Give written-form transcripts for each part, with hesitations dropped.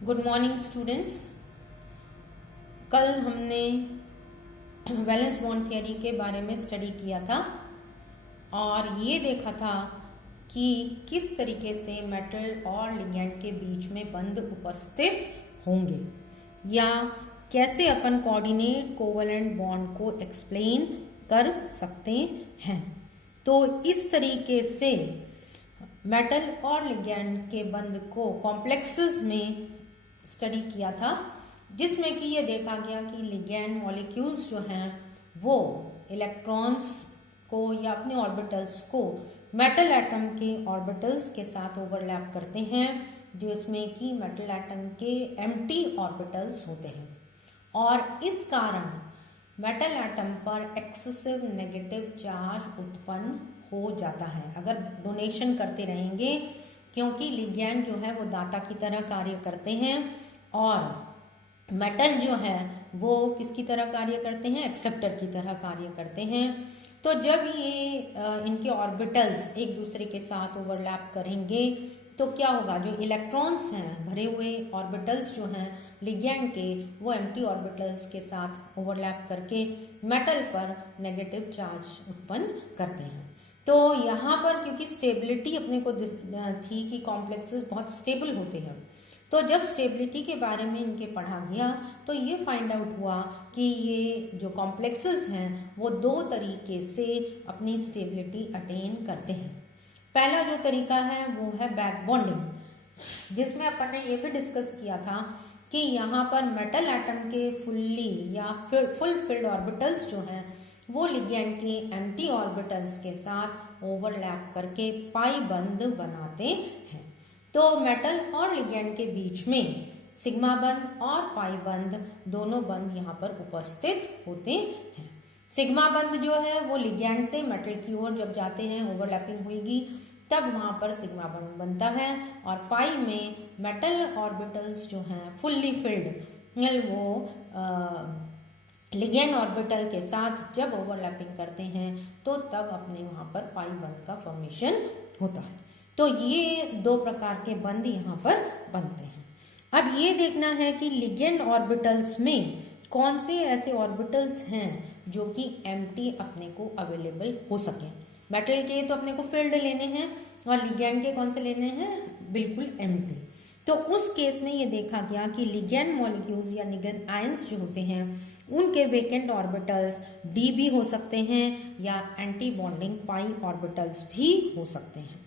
Good morning students. कल हमने valence bond theory के बारे में स्टडी किया था और ये देखा था कि किस तरीके से मेटल और लिगेंड के बीच में बंध उपस्थित होंगे या कैसे अपन कोऑर्डिनेट कोवलेंट बॉन्ड को एक्सप्लेन कर सकते हैं। तो इस तरीके से मेटल और लिगेंड के बंध को कॉम्प्लेक्सेस में स्टडी किया था, जिसमें कि ये देखा गया कि लिगेंड मॉलिक्यूल्स जो हैं वो इलेक्ट्रॉन्स को या अपने ऑर्बिटल्स को मेटल एटम के ऑर्बिटल्स के साथ ओवरलैप करते हैं, जिसमें कि मेटल एटम के एम्प्टी ऑर्बिटल्स होते हैं और इस कारण मेटल एटम पर एक्सेसिव नेगेटिव चार्ज उत्पन्न हो जाता है अगर डोनेशन करते रहेंगे, क्योंकि लिगेंड जो है वो दाता की तरह कार्य करते हैं और मेटल जो है वो किसकी तरह कार्य करते हैं, एक्सेप्टर की तरह कार्य करते हैं। तो जब ये इनके ऑर्बिटल्स एक दूसरे के साथ ओवरलैप करेंगे तो क्या होगा, जो इलेक्ट्रॉन्स हैं भरे हुए ऑर्बिटल्स जो हैं लिगेंड के, वो एम्प्टी ऑर्बिटल्स के साथ ओवरलैप करके मेटल पर नेगेटिव चार्ज उत्पन्न करते हैं। तो यहाँ पर क्योंकि स्टेबिलिटी अपने को थी कि कॉम्प्लेक्सेस बहुत स्टेबल होते हैं, तो जब स्टेबिलिटी के बारे में इनके पढ़ा गया तो ये फाइंड आउट हुआ कि ये जो कॉम्प्लेक्सेस हैं वो दो तरीके से अपनी स्टेबिलिटी अटेन करते हैं। पहला जो तरीका है वो है बैक बॉन्डिंग, जिसमें अपन ने ये भी डिस्कस किया था कि यहाँ पर मेटल एटम के फुल्ली या फुल फिल्ड ऑर्बिटल्स जो हैं वो लिगेंड के एम्प्टी ऑर्बिटल्स के साथ ओवरलैप करके पाई बंध बनाते हैं। तो मेटल और लिगेंड के बीच में सिग्मा बंध और पाई बंध दोनों बंध यहाँ पर उपस्थित होते हैं। सिग्मा बंध जो है वो लिगेंड से मेटल की ओर जब जाते हैं, ओवरलैपिंग होगी, तब वहाँ पर सिग्मा बंध बनता है और पाई में मेटल ऑर्बिटल्स जो हैं फुल्ली फिल्ड वो लिगेंड ऑर्बिटल के साथ जब ओवरलैपिंग करते हैं तो तब अपने वहाँ पर पाई बंध का फॉर्मेशन होता है। तो ये दो प्रकार के बंध यहाँ पर बनते हैं। अब ये देखना है कि लिगेंड ऑर्बिटल्स में कौन से ऐसे ऑर्बिटल्स हैं जो कि एम्प्टी अपने को अवेलेबल हो सकें। मेटल के तो अपने को फील्ड लेने हैं और लिगेंड के कौन से लेने हैं, बिल्कुल एम्प्टी। तो उस केस में ये देखा गया कि लिगेंड मॉलिक्यूल्स या लिगेंड आयंस जो होते हैं उनके वेकेंट ऑर्बिटल्स डी भी हो सकते हैं या एंटी बॉन्डिंग पाई ऑर्बिटल्स भी हो सकते हैं।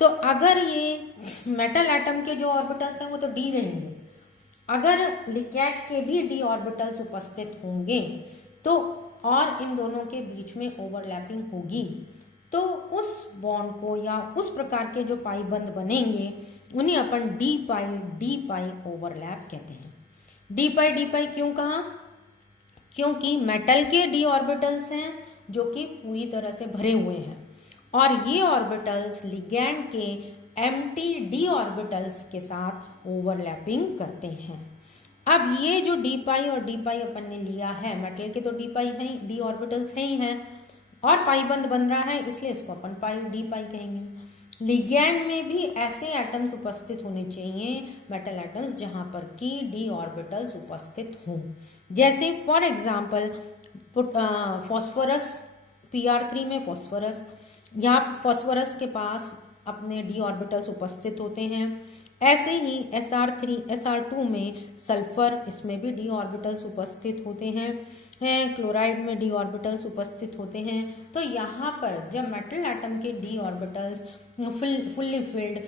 तो अगर ये मेटल एटम के जो ऑर्बिटल्स हैं वो तो डी रहेंगे, अगर लिगेंड के भी डी ऑर्बिटल्स उपस्थित होंगे तो और इन दोनों के बीच में ओवरलैपिंग होगी तो उस बॉन्ड को या उस प्रकार के जो पाई बंध बनेंगे उन्हें अपन डी पाई ओवरलैप कहते हैं। डी पाई क्यों कहा, क्योंकि मेटल के डी ऑर्बिटल्स हैं जो कि पूरी तरह से भरे हुए हैं और ये ऑर्बिटल्स लिगेंड के एम्प्टी डी ऑर्बिटल्स के साथ ओवरलैपिंग करते हैं। अब ये जो डी पाई और डी पाई अपन ने लिया है, मेटल के तो डी पाई हैं, डी ऑर्बिटल्स हैं ही हैं और पाई बंध बन रहा है, इसलिए इसको अपन डी पाई कहेंगे। लिगेंड में भी ऐसे एटम्स उपस्थित होने चाहिए, मेटल एटम्स, जहां पर की डी ऑर्बिटल्स उपस्थित हों। जैसे फॉर एग्जांपल फॉस्फोरस, Pr3 में फॉस्फोरस, यहाँ फॉस्फोरस के पास अपने डी ऑर्बिटल्स उपस्थित होते हैं। ऐसे ही Sr2 में सल्फर, इसमें भी डी ऑर्बिटल्स उपस्थित होते हैं। क्लोराइड में डी ऑर्बिटल्स उपस्थित होते हैं। तो यहाँ पर जब मेटल एटम के D orbitals fully filled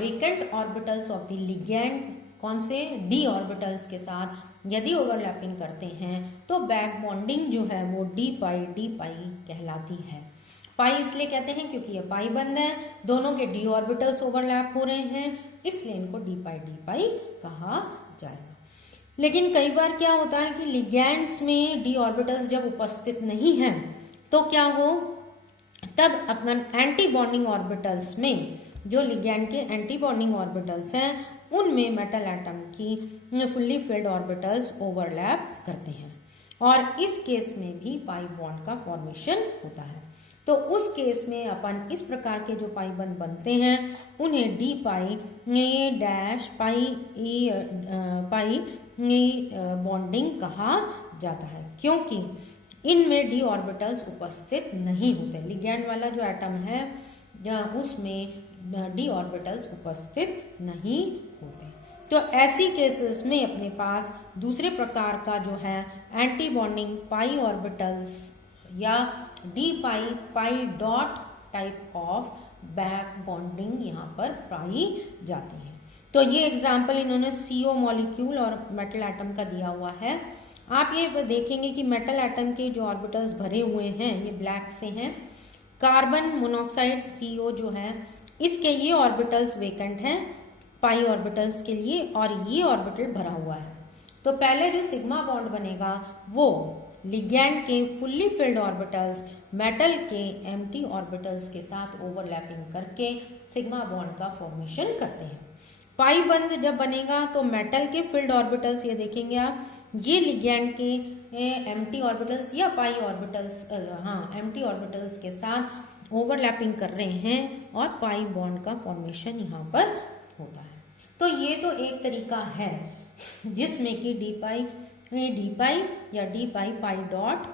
vacant orbitals of the ligand कौन से डी ऑर्बिटल्स के साथ यदि ओवरलैपिंग करते हैं तो बैक बॉन्डिंग जो है वो डी पाई कहलाती है। पाई इसलिए कहते हैं क्योंकि ये पाई बंध है, दोनों के डी ऑर्बिटल्स ओवरलैप हो रहे हैं, इसलिए इनको डी पाई कहा जाएगा। लेकिन कई बार क्या होता है कि लिगेंड्स में डी ऑर्बिटल्स जब उपस्थित नहीं हैं तो क्या हो, तब अपन एंटी बॉन्डिंग ऑर्बिटल्स में जो लिगेंड के एंटी बॉन्डिंग ऑर्बिटल्स हैं उनमें मेटल एटम की फुल्ली फिल्ड ऑर्बिटल्स ओवरलैप करते हैं और इस केस में भी पाई बॉन्ड का फॉर्मेशन होता है। तो उस केस में अपन इस प्रकार के जो पाई बंध बनते हैं उन्हें डी पाई डैश पाई बॉन्डिंग कहा जाता है, क्योंकि इनमें डी ऑर्बिटल्स उपस्थित नहीं होते। लिगैंड वाला जो एटम है उसमें डी ऑर्बिटल्स उपस्थित नहीं होते। तो ऐसी केसेस में अपने पास दूसरे प्रकार का जो है एंटी बॉन्डिंग पाई ऑर्बिटल्स या D pi Pie dot type of back bonding यहाँ पर पाई जाती है। तो ये एग्जाम्पल इन्होंने CO मॉलिक्यूल और मेटल एटम का दिया हुआ है। आप ये देखेंगे कि मेटल एटम के जो ऑर्बिटल्स भरे हुए हैं ये ब्लैक से हैं। कार्बन मोनोऑक्साइड CO जो है इसके ये ऑर्बिटल्स वेकेंट हैं पाई ऑर्बिटल्स के लिए और ये ऑर्बिटल भरा हुआ है। तो पहले जो सिग्मा बॉन्ड बनेगा वो लिगैंड के फुल्ली फिल्ड ऑर्बिटल्स मेटल के एम्प्टी ऑर्बिटल्स के साथ ओवरलैपिंग करके सिग्मा बॉन्ड का फॉर्मेशन करते हैं। पाई बंध जब बनेगा तो मेटल के फिल्ड ऑर्बिटल्स ये देखेंगे आप, ये लिगैंड के एम्प्टी ऑर्बिटल्स या पाई ऑर्बिटल्स एम्प्टी ऑर्बिटल्स के साथ ओवरलैपिंग कर रहे हैं और पाई बॉन्ड का फॉर्मेशन यहाँ पर होता है। तो ये तो एक तरीका है जिसमें कि डी पाई या डी पाई पाई डॉट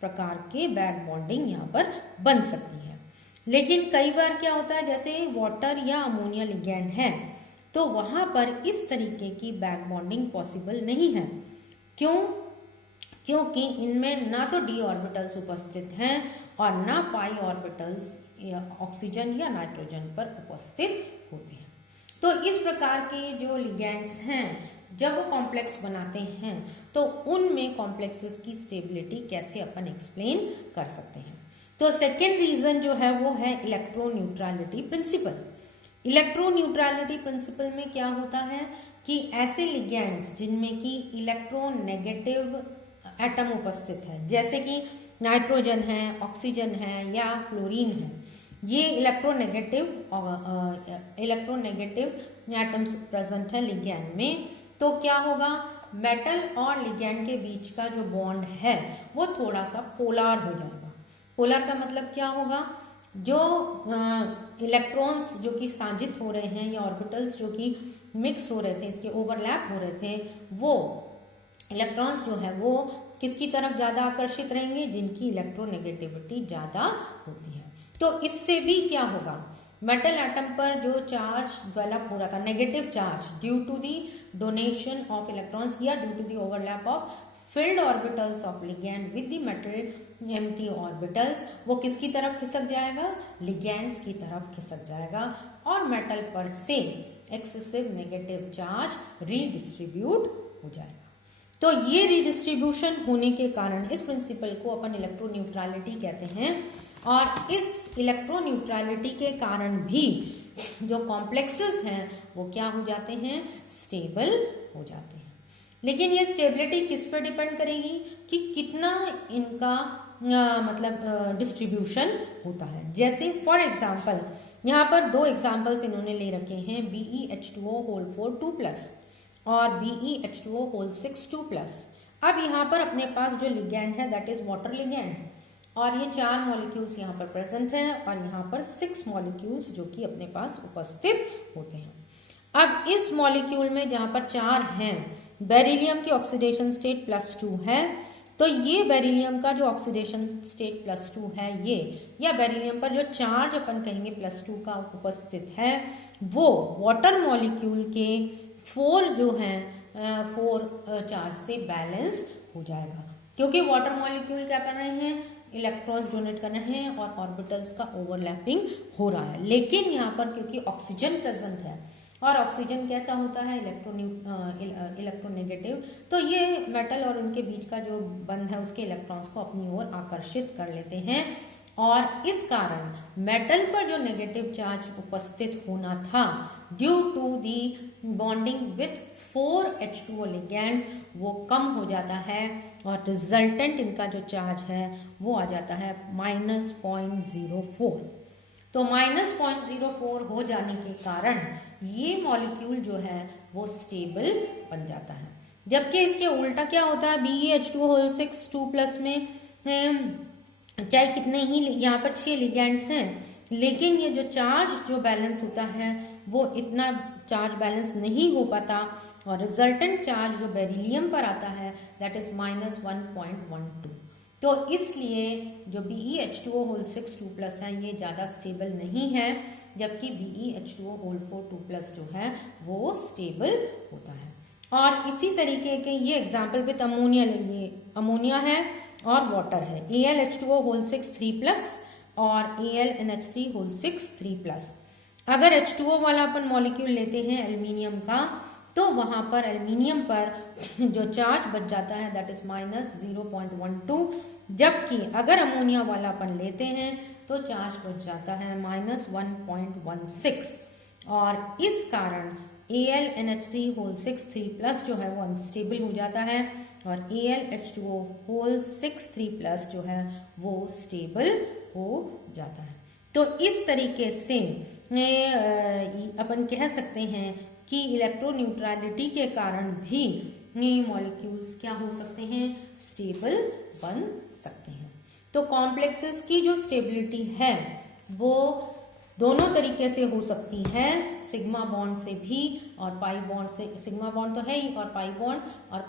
प्रकार के बैक बॉन्डिंग यहाँ पर बन सकती है। लेकिन कई बार क्या होता है, जैसे वाटर या अमोनिया लिगैंड है तो वहां पर इस तरीके की बैक बॉन्डिंग पॉसिबल नहीं है। क्यों? क्योंकि इनमें ना तो डी ऑर्बिटल्स उपस्थित हैं और ना पाई ऑर्बिटल्स ऑक्सीजन या नाइट्रोजन पर उपस्थित होते हैं। तो इस प्रकार के जो लिगैंड्स हैं जब वो कॉम्प्लेक्स बनाते हैं तो उनमें कॉम्प्लेक्सेस की स्टेबिलिटी कैसे अपन एक्सप्लेन कर सकते हैं। तो सेकेंड रीजन जो है वो है इलेक्ट्रोन्यूट्रलिटी प्रिंसिपल। इलेक्ट्रोन्यूट्रलिटी प्रिंसिपल में क्या होता है कि ऐसे लिगैंड्स जिनमें कि इलेक्ट्रोनेगेटिव एटम उपस्थित है, जैसे कि नाइट्रोजन है, ऑक्सीजन है या फ्लोरीन है, ये इलेक्ट्रोनेगेटिव एटम्स प्रेजेंट है लिगैंड में, तो क्या होगा, मेटल और लिगैंड के बीच का जो बॉन्ड है वो थोड़ा सा पोलर हो जाएगा। पोलर का मतलब क्या होगा, जो इलेक्ट्रॉन्स जो कि सांजित हो रहे हैं या ऑर्बिटल्स जो कि मिक्स हो रहे थे, इसके ओवरलैप हो रहे थे, वो इलेक्ट्रॉन्स जो है वो किसकी तरफ ज्यादा आकर्षित रहेंगे, जिनकी इलेक्ट्रोनेगेटिविटी ज्यादा होती है। तो इससे भी क्या होगा, मेटल एटम पर जो चार्ज डेवलप हो रहा था, negative charge due to the donation of electrons या due to the overlap of filled orbitals of ligand with the metal empty orbitals, वो किसकी तरफ खिसक जाएगा, लिगैंड्स की तरफ खिसक जाएगा और मेटल पर से एक्सेसिव नेगेटिव चार्ज रीडिस्ट्रीब्यूट हो जाएगा। तो ये रीडिस्ट्रीब्यूशन होने के कारण इस प्रिंसिपल को अपन इलेक्ट्रोन्यूट्रलिटी कहते हैं और इस इलेक्ट्रोन्यूट्रलिटी के कारण भी जो कॉम्प्लेक्सेस हैं वो क्या हो जाते हैं, स्टेबल हो जाते हैं। लेकिन ये स्टेबिलिटी किस पर डिपेंड करेगी कि कितना इनका मतलब डिस्ट्रीब्यूशन होता है। जैसे फॉर एग्जांपल यहाँ पर दो एग्जांपल्स इन्होंने ले रखे हैं, BeH2O होल 4 2+ और BeH2O होल 6 2+। अब यहाँ पर अपने पास जो लिगैंड है दैट इज वाटर लिगैंड और ये 4 मॉलिक्यूल्स यहाँ पर प्रेजेंट हैं और यहाँ पर 6 मॉलिक्यूल्स जो कि अपने पास उपस्थित होते हैं। अब इस मॉलिक्यूल में जहाँ पर 4 हैं, बेरिलियम की ऑक्सीडेशन स्टेट +2 है, तो ये बेरिलियम का जो ऑक्सीडेशन स्टेट +2 है ये, या बेरिलियम पर जो चार्ज अपन कहेंगे +2 का उपस्थित है, वो वाटर मॉलिक्यूल के 4 जो हैं 4 चार्ज से बैलेंस हो जाएगा, क्योंकि वाटर मॉलिक्यूल क्या कर रहे हैं, इलेक्ट्रॉन्स डोनेट कर रहे हैं और ऑर्बिटल्स का ओवरलैपिंग हो रहा है। लेकिन यहाँ पर क्योंकि ऑक्सीजन प्रेजेंट है और ऑक्सीजन कैसा होता है, इलेक्ट्रोनेगेटिव, तो ये मेटल और उनके बीच का जो बंध है उसके इलेक्ट्रॉन्स को अपनी ओर आकर्षित कर लेते हैं और इस कारण मेटल पर जो नेगेटिव चार्ज उपस्थित होना था due to the bonding with 4 H2O ligands वो कम हो जाता है और रिजल्टेंट इनका जो चार्ज है वो आ जाता है -0.04। तो -0.04 हो जाने के कारण ये मॉलिक्यूल जो है वो स्टेबल बन जाता है, जबकि इसके उल्टा क्या होता है, BeH2O होल 6 2+ में चाहे कितने ही, यहाँ पर 6 लिगेंड्स हैं, लेकिन ये जो चार्ज जो बैलेंस होता है वो इतना चार्ज बैलेंस नहीं हो पाता, और रिजल्टेंट चार्ज जो बेरिलियम पर आता है दैट इज -1.12। तो इसलिए जो BeH2O होल 6 2+ है ये ज़्यादा स्टेबल नहीं है, जबकि BeH2O होल 4 2+ जो है वो स्टेबल होता है। और इसी तरीके के ये एग्जाम्पल विथ अमोनिया, ये अमोनिया है और वाटर है, AlH2O होल 6 3+ और AlNH3 होल 6 3+। अगर H2O वाला अपन मॉलिक्यूल लेते हैं एल्यूमिनियम का, तो वहां पर एल्यूमिनियम पर जो चार्ज बच जाता है दैट इज -0.12, जबकि अगर अमोनिया वाला अपन लेते हैं तो चार्ज बच जाता है -1.16, और इस कारण AlNH3 होल 6 3+ जो है वो अनस्टेबल हो जाता है, और AlH2O होल 6 3+ जो है वो स्टेबल हो जाता है। तो इस तरीके से अपन कह सकते हैं कि इलेक्ट्रोन्यूट्रलिटी के कारण भी मॉलिक्यूल्स क्या हो सकते हैं, स्टेबल बन सकते हैं। तो कॉम्प्लेक्सेस की जो स्टेबिलिटी है वो दोनों तरीके से हो सकती है, सिग्मा बॉन्ड से भी और पाई बॉन्ड से। सिग्मा बॉन्ड तो है ही, और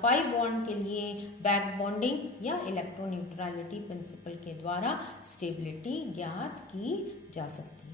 पाई बॉन्ड के लिए बैक बॉन्डिंग या इलेक्ट्रोन्यूट्रलिटी प्रिंसिपल के द्वारा स्टेबिलिटी ज्ञात की जा सकती है।